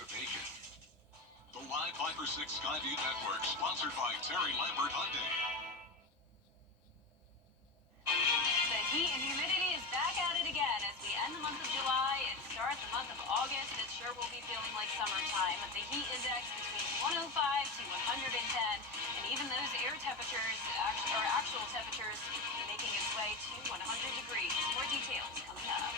of bacon. The Live 5 or 6 Skyview Network, sponsored by Terry Lambert Hyundai. The heat and humidity is back at it again as we end the month of July and start the month of August. It sure will be feeling like summertime. The heat index between 105 to 110, and even those air temperatures, actual temperatures, making its way to 100 degrees. More details coming up.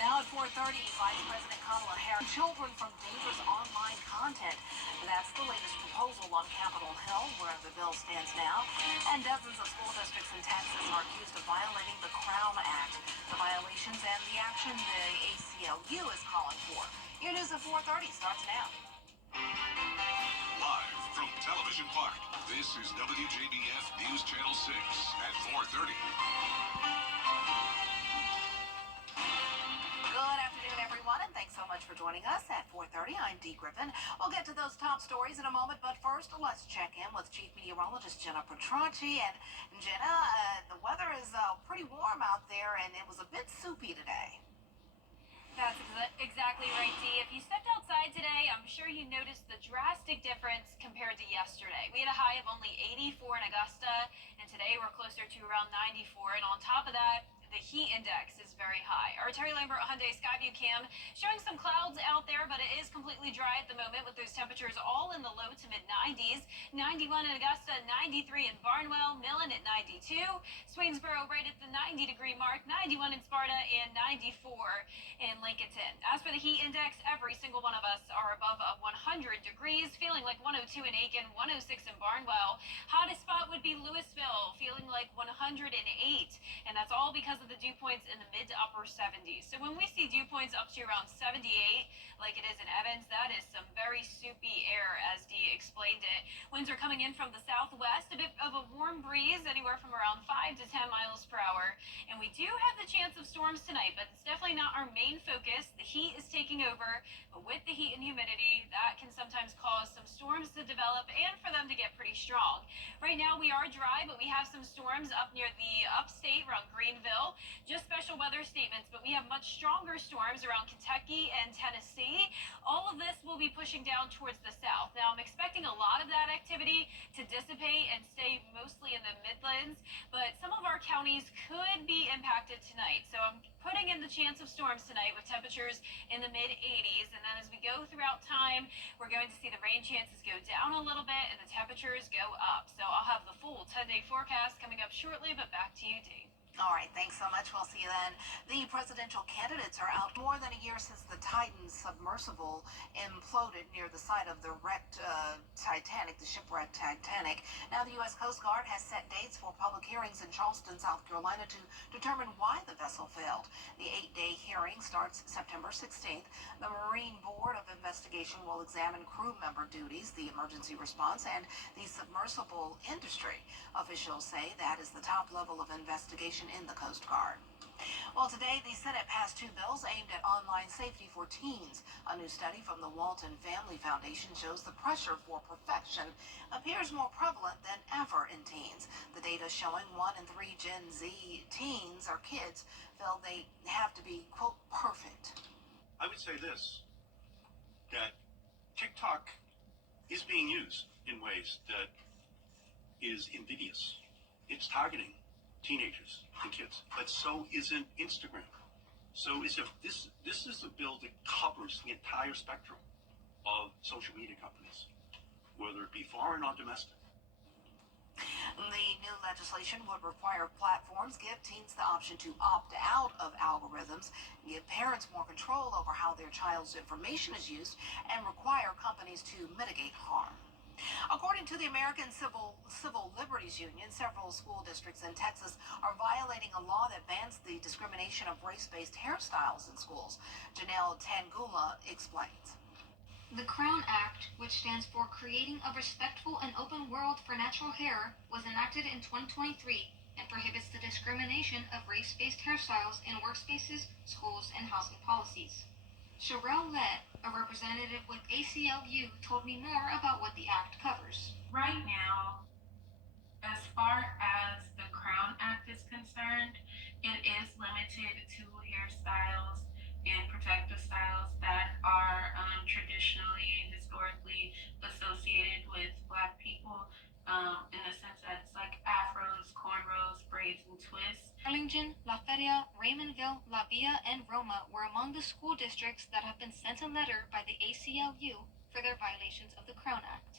Now at 4:30, Vice President Kamala Harris, children from dangerous online content. That's the latest proposal on Capitol Hill, where the bill stands now. And dozens of school districts in Texas are accused of violating the Crown Act. The violations and the action the ACLU is calling for. Your news at 4:30 starts now. Live from Television Park, this is WJBF News Channel 6 at 4:30. Good afternoon, everyone, and thanks so much for joining us at 4:30. I'm Dee Griffin. We'll get to those top stories in a moment, but first, let's check in with Chief Meteorologist Jenna Petracci. And Jenna, the weather is pretty warm out there, and it was a bit soupy today. That's exactly right, Dee. If you stepped outside today, I'm sure you noticed the drastic difference compared to yesterday. We had a high of only 84 in Augusta, and today we're closer to around 94. And on top of that, the heat index is very high. Our Terry Lambert Hyundai Skyview cam showing some clouds out there, but it is completely dry at the moment with those temperatures all in the low to mid 90s. 91 in Augusta, 93 in Barnwell, Millen at 92, Swainsboro right at the 90-degree mark, 91 in Sparta, and 94 in Lincolnton. As for the heat index, every single one of us are above 100 degrees, feeling like 102 in Aiken, 106 in Barnwell. Hottest spot would be Louisville, feeling like 108, and that's all because of the dew points in the mid to upper 70s. So when we see dew points up to around 78, like it is in Evans, that is some very soupy air, as Dee explained it. Winds are coming in from the southwest, a bit of a warm breeze, anywhere from around 5 to 10 miles per hour. And we do have the chance of storms tonight, but it's definitely not our main focus. The heat is taking over, but with the heat and humidity, that can sometimes cause some storms to develop and for them to get pretty strong. Right now we are dry, but we have some storms up near the upstate around Greenville. Just special weather statements, but we have much stronger storms around Kentucky and Tennessee. All of this will be pushing down towards the south. Now, I'm expecting a lot of that activity to dissipate and stay mostly in the Midlands, but some of our counties could be impacted tonight. So I'm putting in the chance of storms tonight with temperatures in the mid 80s. And then as we go throughout time, we're going to see the rain chances go down a little bit and the temperatures go up. So I'll have the full 10-day forecast coming up shortly, but back to you, Dee. All right, thanks so much. We'll see you then. The presidential candidates are out more than a year since the Titan submersible imploded near the site of the wrecked Titanic, the shipwrecked Titanic. Now the U.S. Coast Guard has set dates for public hearings in Charleston, South Carolina to determine why the vessel failed. The 8-day hearing starts September 16th. The Marine Board of Investigation will examine crew member duties, the emergency response, and the submersible industry. Officials say that is the top level of investigation in the Coast Guard. Well, today the Senate passed 2 bills aimed at online safety for teens. A new study from the Walton Family Foundation shows the pressure for perfection appears more prevalent than ever in teens. The data showing 1 in 3 Gen Z teens or kids feel they have to be, quote, perfect. I would say this, that TikTok is being used in ways that is invidious. It's targeting teenagers and kids, but so isn't Instagram. So is this is a bill that covers the entire spectrum of social media companies, whether it be foreign or domestic. The new legislation would require platforms give teens the option to opt out of algorithms, give parents more control over how their child's information is used, and require companies to mitigate harm. According to the American Civil Liberties Union, several school districts in Texas are violating a law that bans the discrimination of race-based hairstyles in schools. Janelle Tangula explains. The Crown Act, which stands for Creating a Respectful and Open World for Natural Hair, was enacted in 2023 and prohibits the discrimination of race-based hairstyles in workspaces, schools, and housing policies. Sherelle Lett, a representative with ACLU, told me more about what the act covers. Right now, as far as the Crown Act is concerned, it is limited to hairstyles and protective styles that are Lafayette and Roma were among the school districts that have been sent a letter by the ACLU for their violations of the Crown Act.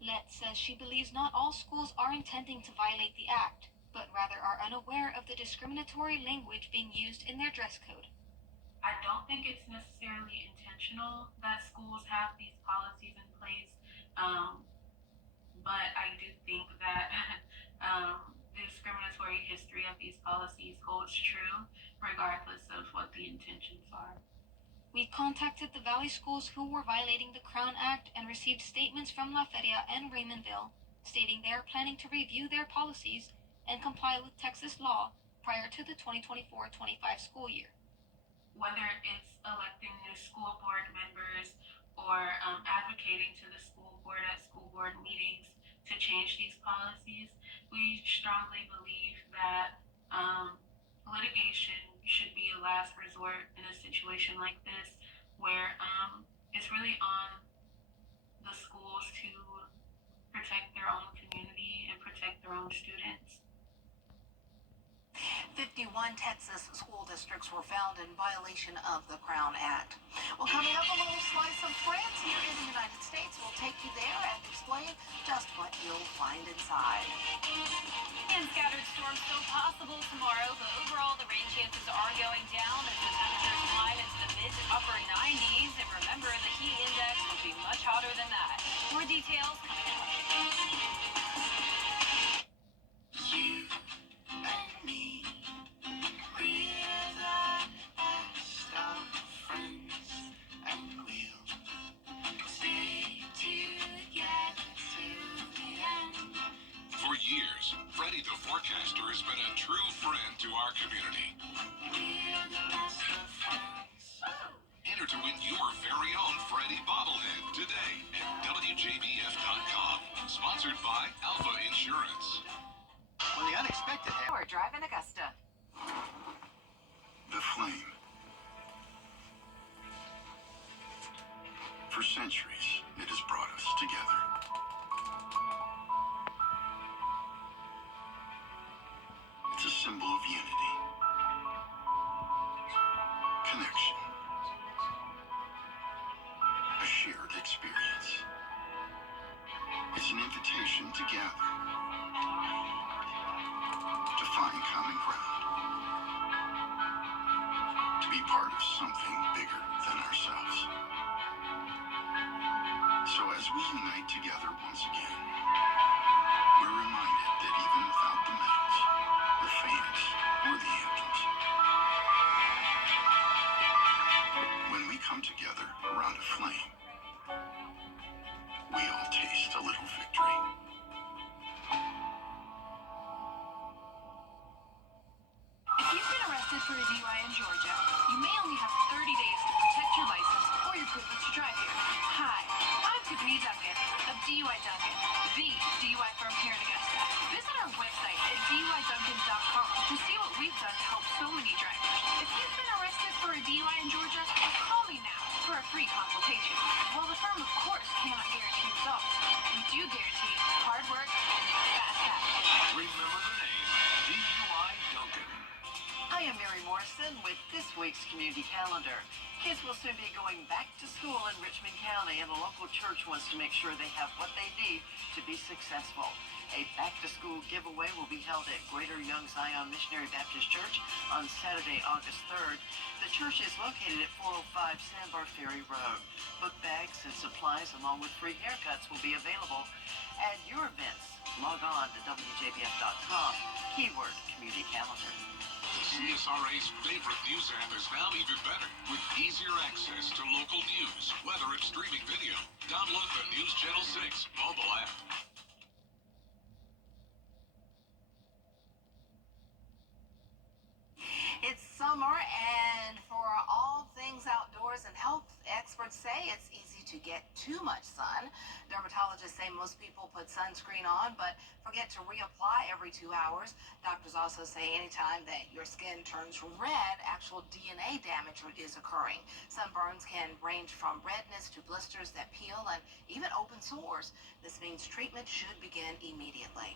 Letts says she believes not all schools are intending to violate the act, but rather are unaware of the discriminatory language being used in their dress code. I don't think it's necessarily intentional that schools have these policies in place, but I do think that the discriminatory history of these policies holds true, regardless of what the intentions are. We contacted the Valley schools who were violating the Crown Act and received statements from Lafayette and Raymondville stating they are planning to review their policies and comply with Texas law prior to the 2024-25 school year. Whether it's electing new school board members or advocating to the school board at school board meetings to change these policies, we strongly believe that litigation should be a last resort in a situation like this, where it's really on the schools to protect their own community and protect their own students. 51 Texas school districts were found in violation of the Crown Act. Well, coming up, a little slice of France here in the United States. We'll take you there and explain just what you'll find inside. And scattered storms still possible tomorrow, but overall the rain chances are going down as the temperatures climb into the mid to upper 90s. And remember, the heat index will be much hotter than that. More details coming up. You and me, we're the best of friends, and we'll stay together to the end. For years, Freddie the Forecaster has been a true friend to our community. We're the best of friends. Enter to win your very own Freddie bobblehead today at WJBF.com. Sponsored by Alpha Insurance. When the unexpected happens. Or drive in Augusta. The flame. For centuries, it has brought us together. It's a symbol of unity, connection, a shared experience. It's an invitation to gather, to find common ground, to be part of something bigger than ourselves. So as we unite together once again, we're reminded that even without the medals, the fans, or the anthems, when we come together around a flame, we all taste a little victory. If you've been arrested for a DUI in Georgia, you may only have 30 days to protect your license or your privilege to drive here. Hi, I'm Tiffany Duncan of DUI Duncan, the DUI firm here in Augusta. Visit our website at DUIDuncan.com to see what we've done to help so many drivers. If you've been arrested for a DUI in Georgia, call me now for a free consultation. While the firm, of course, cannot guarantee results, we do guarantee hard work and fast action. Remember the name, DUI Duncan. I am Mary Morrison with this week's community calendar. Kids will soon be going back to school in Richmond County, and the local church wants to make sure they have what they need to be successful. A back-to-school giveaway will be held at Greater Young Zion Missionary Baptist Church on Saturday, August 3rd. The church is located at 405 Sandbar Ferry Road. Book bags and supplies along with free haircuts will be available at your events. Log on to WJBF.com. Keyword Community Calendar. The CSRA's favorite news app is now even better with easier access to local news, weather, and streaming video. Download the News Channel 6 mobile app. It's summer, and for all things outdoors and health, experts say it's easy to get too much sun. Dermatologists say most people put sunscreen on, but forget to reapply every 2 hours. Doctors also say anytime that your skin turns red, actual DNA damage is occurring. Sunburns can range from redness to blisters that peel and even open sores. This means treatment should begin immediately.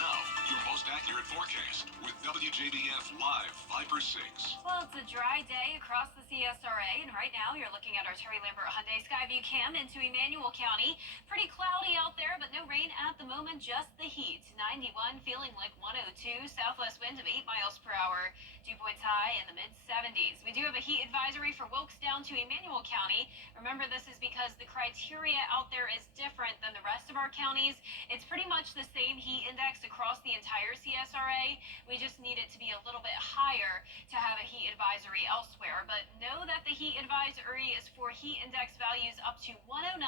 Now, Your most accurate forecast with WJBF Live 5 for 6. Well, it's a dry day across the CSRA, and right now you're looking at our Terry Lambert Hyundai Skyview cam into Emmanuel County. Pretty cloudy out there, but no rain at the moment, just the heat. 91, feeling like 102, southwest wind of 8 miles per hour. Dew points high in the mid-70s. We do have a heat advisory for Wilkes down to Emmanuel County. Remember, this is because the criteria out there is different than the rest of our counties. It's pretty much the same heat index across the entire CSRA. We just need it to be a little bit higher to have a heat advisory elsewhere. But know that the heat advisory is for heat index values up to 109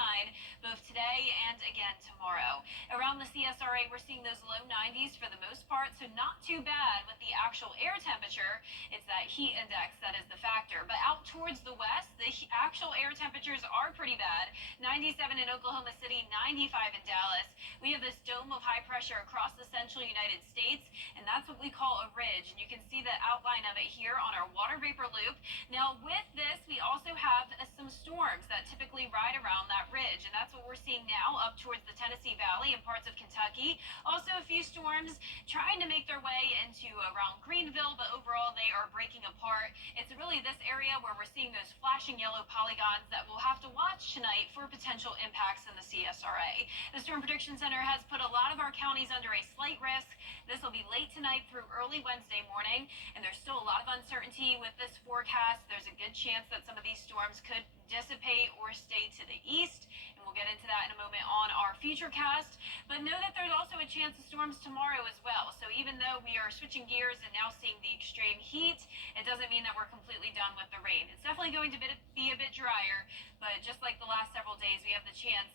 both today and again tomorrow. Around the CSRA, we're seeing those low 90s for the most part, so not too bad with the actual air temperature. It's that heat index that is the factor. But out towards the west, the actual air temperatures are pretty bad. 97 in Oklahoma City, 95 in Dallas. We have this dome of high pressure across the central United States, and that's what we call a ridge. And you can see the outline of it here on our water vapor loop. Now, with this, we also have some storms that typically ride around that ridge, and that's what we're seeing now up towards the Tennessee Valley and parts of Kentucky. Also, a few storms trying to make their way into around Greenville, but overall they are breaking apart. It's really this area where we're seeing those flashing yellow polygons that we'll have to watch tonight for potential impacts in the CSRA. The Storm Prediction Center has put a lot of our counties under a slight risk. This will be late tonight through early Wednesday morning, and there's still a lot of uncertainty with this forecast. There's a good chance that some of these storms could dissipate or stay to the east, and we'll get into that in a moment on our futurecast. But know that there's also a chance of storms tomorrow as well. So even though we are switching gears and now seeing the extreme heat, it doesn't mean that we're completely done with the rain. It's definitely going to be a bit drier, but just like the last several days, we have the chance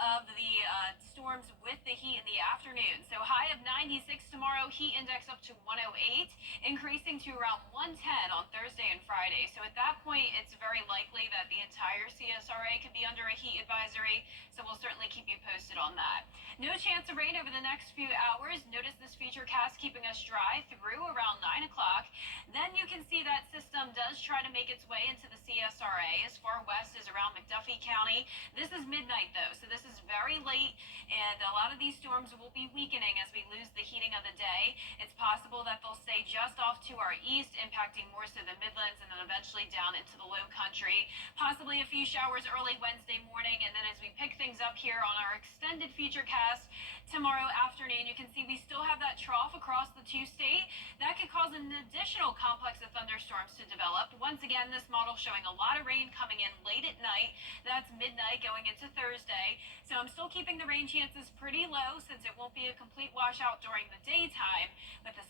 of the storms with the heat in the afternoon. So high of 96 tomorrow, heat index up to 108, increasing to around 110 on Thursday and Friday. So at that point, it's very likely that the entire CSRA could be under a heat advisory. So we'll certainly keep you posted on that. No chance of rain over the next few hours. Notice this futurecast keeping us dry through around 9 o'clock. Then you can see that system does try to make its way into the CSRA as far west as around McDuffie County. This is midnight though, so this is very late, and a lot of these storms will be weakening as we lose the heating of the day. It's possible that they'll stay just off to our east, impacting more so the Midlands and then eventually down into the low country. Possibly a few showers early Wednesday morning, and then as we pick things up here on our extended futurecast tomorrow afternoon, you can see we still have that trough across the two-state. That could cause an additional complex of thunderstorms to develop. Once again, this model showing a lot of rain coming in late at night. That's midnight going into Thursday. So I'm still keeping the rain chances pretty low since it won't be a complete washout during the daytime, but with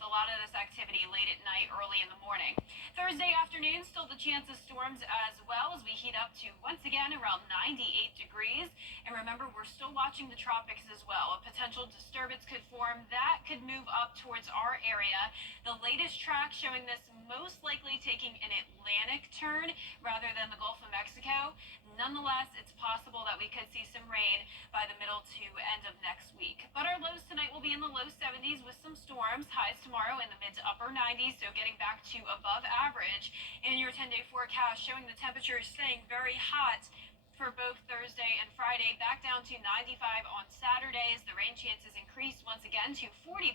a lot of this activity late at night, early in the morning. Thursday afternoon, still the chance of storms as well as we heat up to once again around 98 degrees. And remember, we're still watching the tropics as well. A potential disturbance could form that could move up towards our area. The latest track showing this most likely taking an Atlantic turn rather than the Gulf of Mexico. Nonetheless, it's possible that we could see some rain by the middle to end of next week. But our lows tonight will be in the low 70s with some storms. Highs tomorrow in the mid to upper 90s, so getting back to above average. In your 10-day forecast showing the temperatures staying very hot for both Thursday and Friday, back down to 95 on Saturdays. The rain chances increase once again to 40%.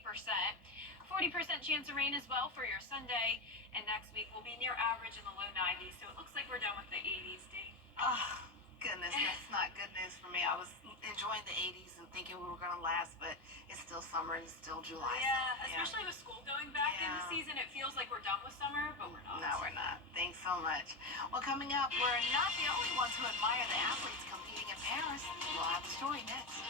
40% chance of rain as well for your Sunday. And next week will be near average in the low 90s. So it looks like we're done with the 80s, Dee. Oh, goodness, that's not good news for me. I was enjoying the 80s and thinking we were going to last, but it's still summer and it's still July. Yeah, especially with school going back in the season, it feels like we're done with summer, but we're not. No, we're not. Thanks so much. Well, coming up, we're not the only ones who admire the athletes competing in Paris. We'll have the story next.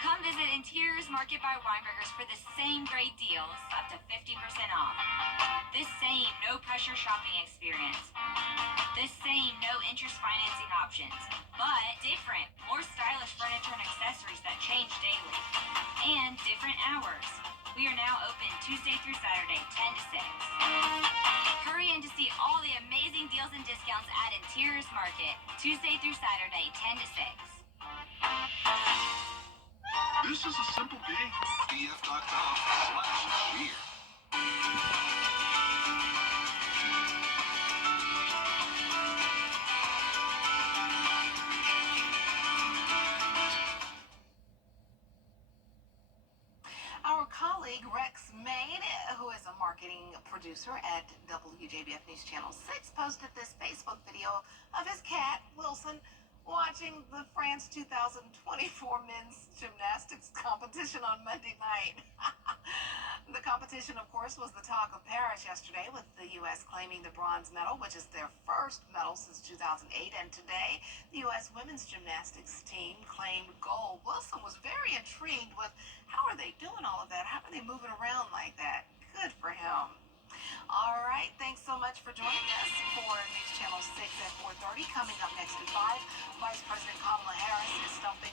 Come visit Interiors Market by Weinbergers for the same great deals, up to 50% off. This same no-pressure shopping experience. This same no-interest financing options, but different, more stylish furniture and accessories that change daily. And different hours. We are now open Tuesday through Saturday, 10 to 6. Hurry in to see all the amazing deals and discounts at Interiors Market, Tuesday through Saturday, 10 to 6. This is a simple game. BF.com/beer. investigating producer at WJBF News Channel 6, posted this Facebook video of his cat, Wilson, watching the France 2024 men's gymnastics competition on Monday night. The competition, of course, was the talk of Paris yesterday, with the U.S. claiming the bronze medal, which is their first medal since 2008. And today, the U.S. women's gymnastics team claimed gold. Wilson was very intrigued with how are they doing all of that? How are they moving around like that? Good for him. All right, thanks so much for joining us for News Channel 6 at 4:30. Coming up next at 5, Vice President Kamala Harris is stumping